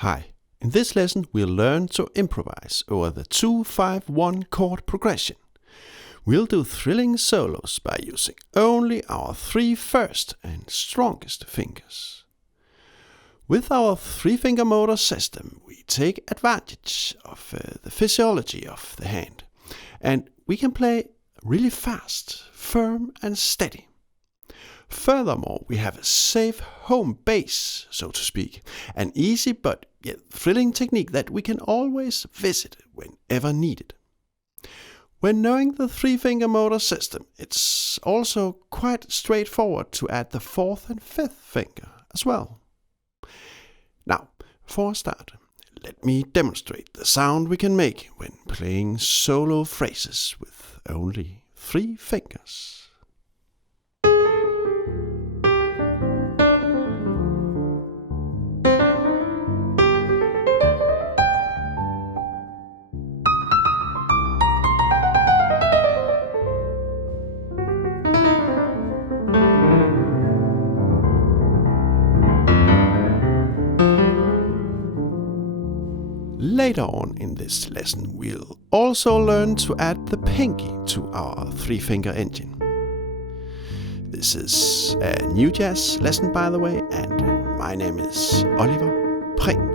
Hi, in this lesson we'll learn to improvise over the 2-5-1 chord progression. We'll do thrilling solos by using only our 3 first and strongest fingers. With our 3-finger motor system we take advantage of the physiology of the hand, and we can play really fast, firm and steady. Furthermore, we have a safe home base, so to speak, an easy but yet thrilling technique that we can always visit whenever needed. When knowing the 3-finger motor system, it's also quite straightforward to add the 4th and 5th finger as well. Now, for a start, let me demonstrate the sound we can make when playing solo phrases with only 3 fingers. Later on in this lesson, we'll also learn to add the pinky to our 3-finger engine. This is a new jazz lesson, by the way, and my name is Oliver Prehn.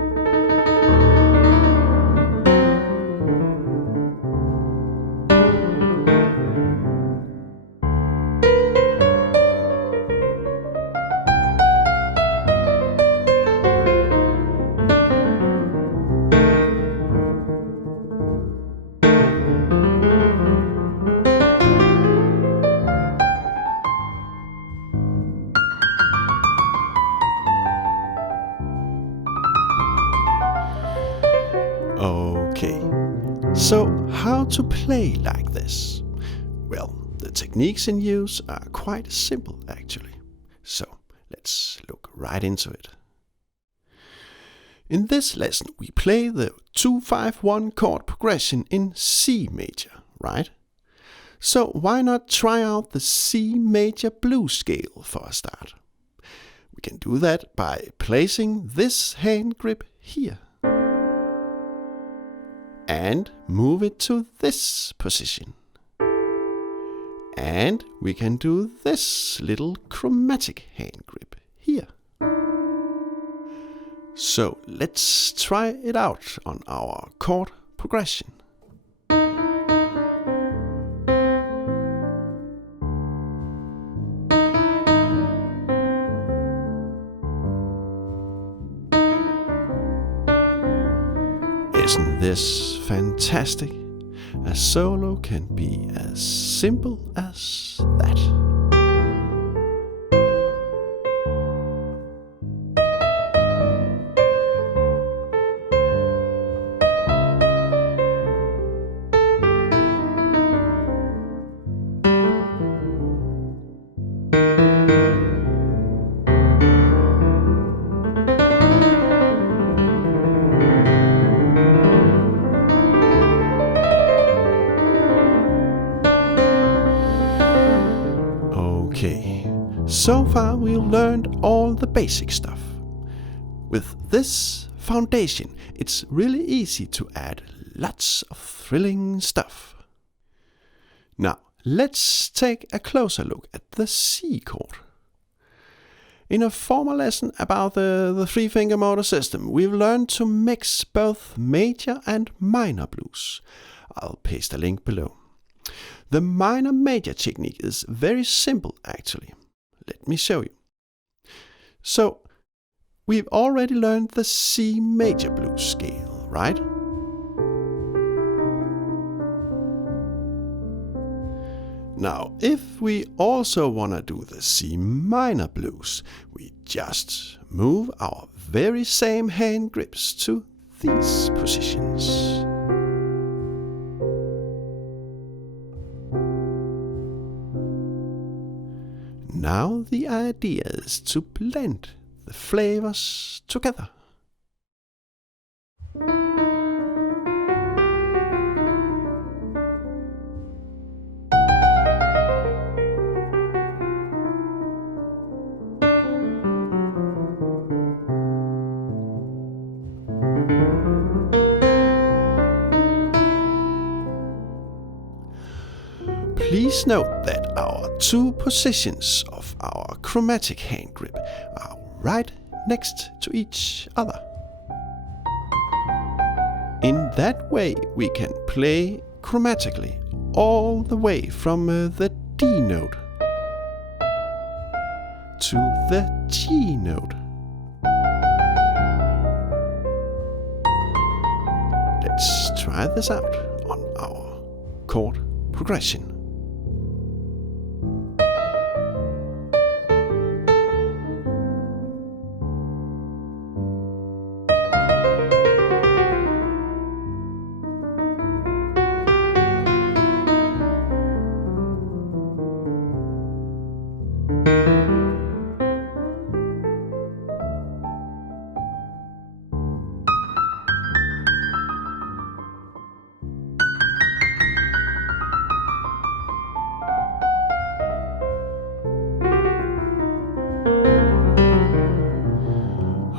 Okay, so how to play like this? Well, the techniques in use are quite simple actually, so let's look right into it. In this lesson we play the 2-5-1 chord progression in C major, right? So why not try out the C major blues scale for a start? We can do that by placing this hand grip here and move it to this position. And we can do this little chromatic hand grip here. So let's try it out on our chord progression. Isn't this fantastic? A solo can be as simple as that. Okay, so far we've learned all the basic stuff. With this foundation, it's really easy to add lots of thrilling stuff. Now, let's take a closer look at the C chord. In a former lesson about the 3-finger motor system, we've learned to mix both major and minor blues. I'll paste a link below. The minor-major technique is very simple actually. Let me show you. So, we've already learned the C major blues scale, right? Now, if we also want to do the C minor blues, we just move our very same hand grips to these positions. Now the idea is to blend the flavors together. Please note that our two positions of our chromatic hand grip are right next to each other. In that way we can play chromatically all the way from the D note to the G note. Let's try this out on our chord progression.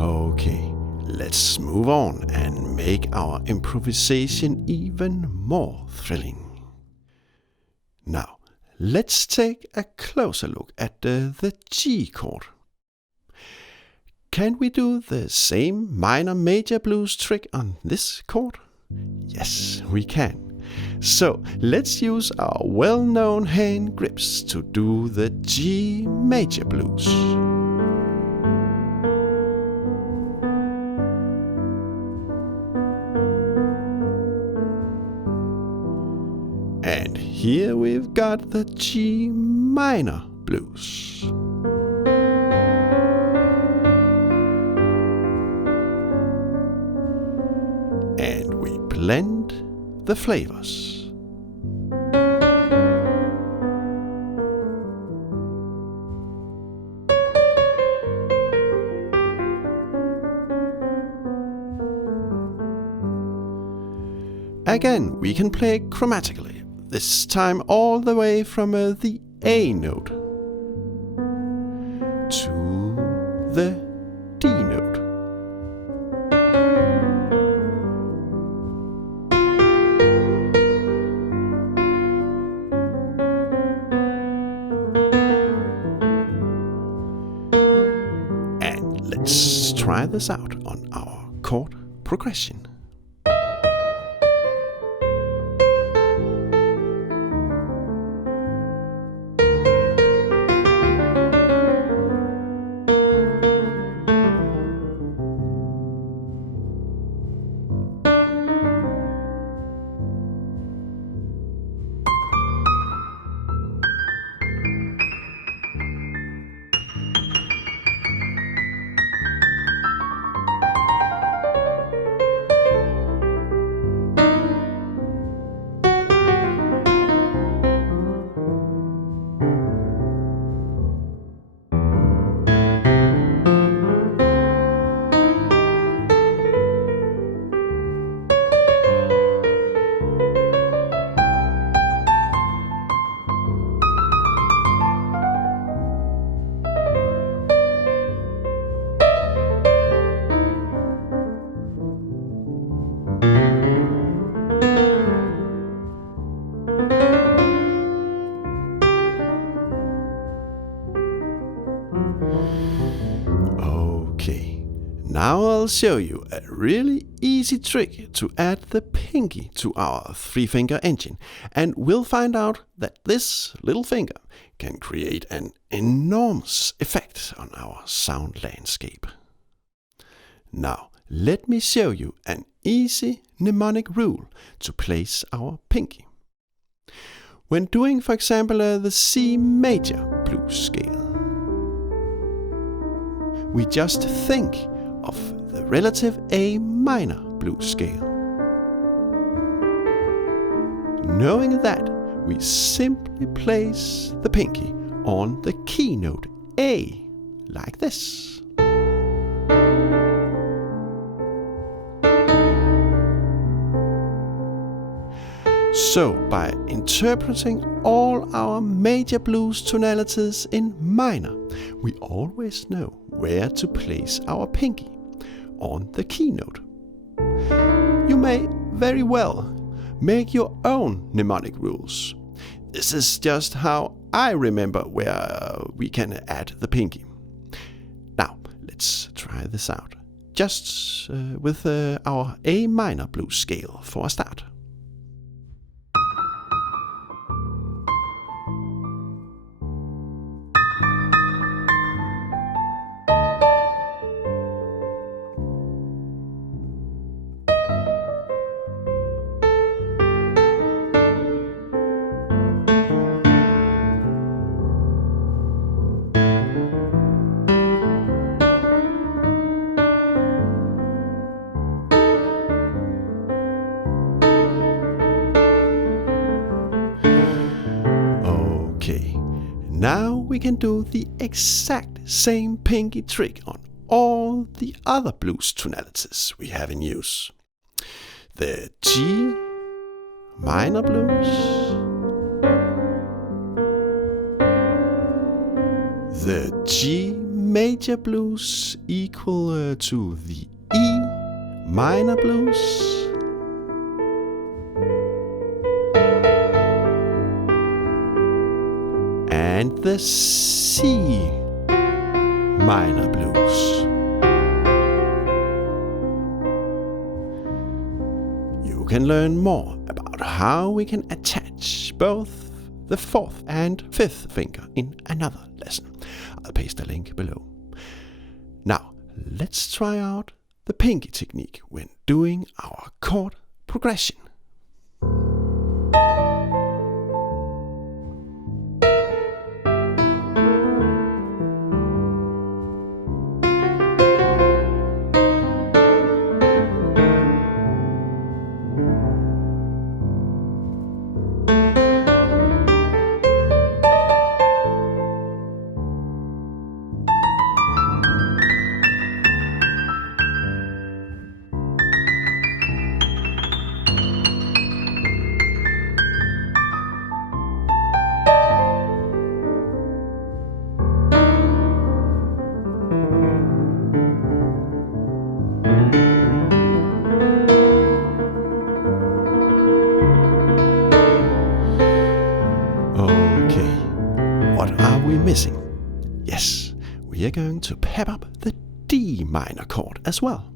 Okay, let's move on and make our improvisation even more thrilling. Now, let's take a closer look at the G chord. Can we do the same minor major blues trick on this chord? Yes, we can. So let's use our well-known hand grips to do the G major blues. And here we've got the G minor blues. And we blend the flavors. Again, we can play chromatically, this time all the way from the A note to the D note. And let's try this out on our chord progression. Okay, now I'll show you a really easy trick to add the pinky to our three-finger engine, and we'll find out that this little finger can create an enormous effect on our sound landscape. Now, let me show you an easy mnemonic rule to place our pinky. When doing, for example, the C major blues scale, we just think of the relative A minor blues scale. Knowing that, we simply place the pinky on the key note A, like this. So, by interpreting all our major blues tonalities in minor, we always know where to place our pinky on the key note. you may very well make your own mnemonic rules. This is just how I remember where we can add the pinky. Now, let's try this out. Just with our A minor blues scale for a start. Okay, now we can do the exact same pinky trick on all the other blues tonalities we have in use. The G minor blues, the G major blues equal to the E minor blues, and the C minor blues. You can learn more about how we can attach both the fourth and fifth finger in another lesson. I'll paste a link below. Now, let's try out the pinky technique when doing our chord progression. Okay, what are we missing? Yes, we are going to pep up the D minor chord as well.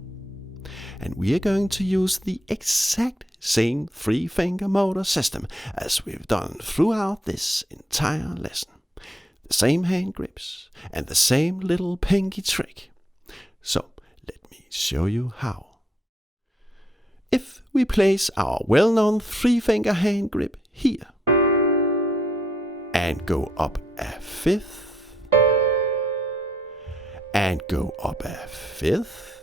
And we are going to use the exact same three-finger motor system as we've done throughout this entire lesson. The same hand grips and the same little pinky trick. So, let me show you how. If we place our well-known three-finger hand grip here, and go up a fifth, and go up a fifth,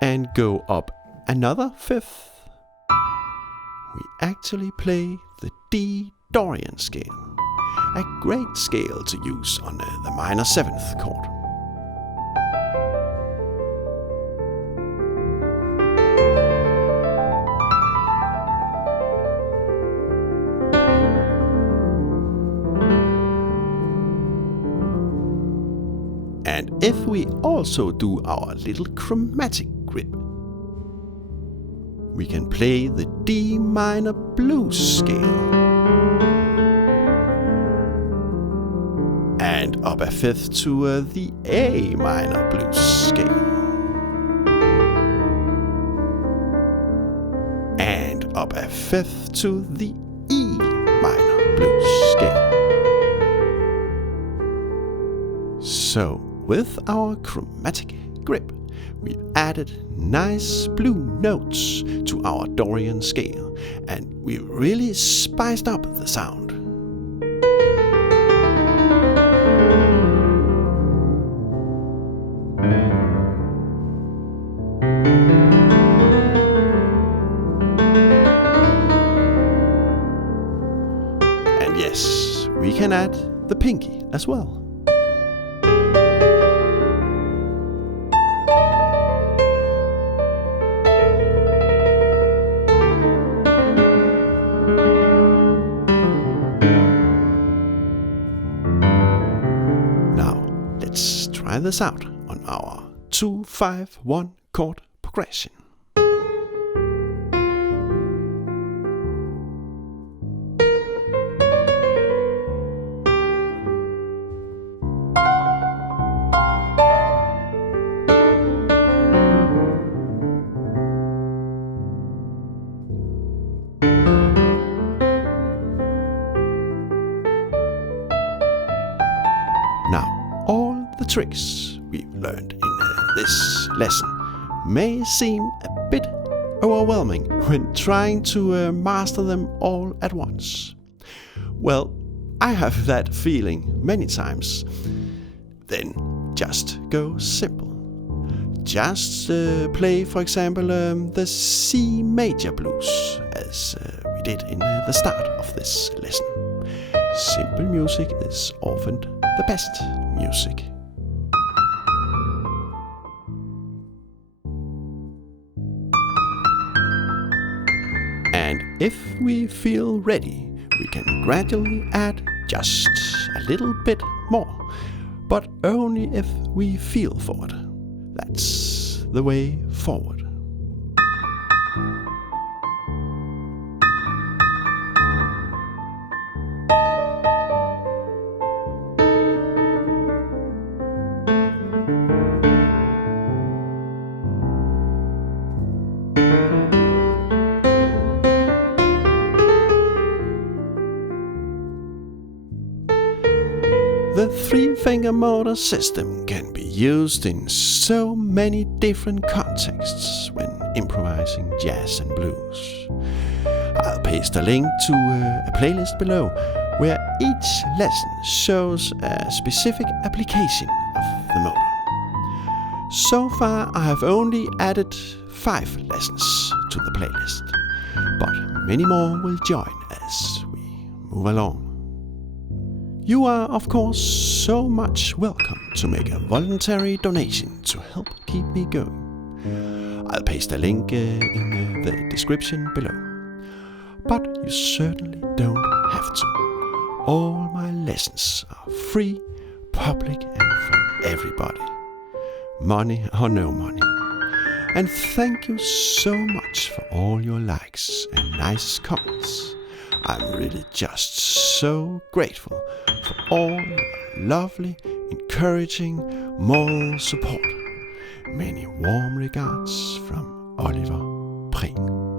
and go up another fifth, we actually play the D Dorian scale, a great scale to use on the minor seventh chord. And if we also do our little chromatic grip, we can play the D minor blues scale. And up a fifth to the A minor blues scale. And up a fifth to the E minor blues scale. So, with our chromatic grip, we've added nice blue notes to our Dorian scale, and we've really spiced up the sound. And yes, we can add the pinky as well. Try this out on our 2-5-1 chord progression. tricks we've learned in this lesson may seem a bit overwhelming when trying to master them all at once. Well, I have that feeling many times. Then just go simple. Just play, for example, the C major blues, as we did in the start of this lesson. Simple music is often the best music. And if we feel ready, we can gradually add just a little bit more, but only if we feel for it. That's the way forward. The three-finger motor system can be used in so many different contexts when improvising jazz and blues. I'll paste a link to a playlist below where each lesson shows a specific application of the motor. So far I have only added 5 lessons to the playlist, but many more will join as we move along. You are, of course, so much welcome to make a voluntary donation to help keep me going. I'll paste a link in the description below. But you certainly don't have to. All my lessons are free, public, and for everybody. Money or no money. And thank you so much for all your likes and nice comments. I'm really just so grateful for all your lovely, encouraging, moral support. Many warm regards from Oliver Prehn.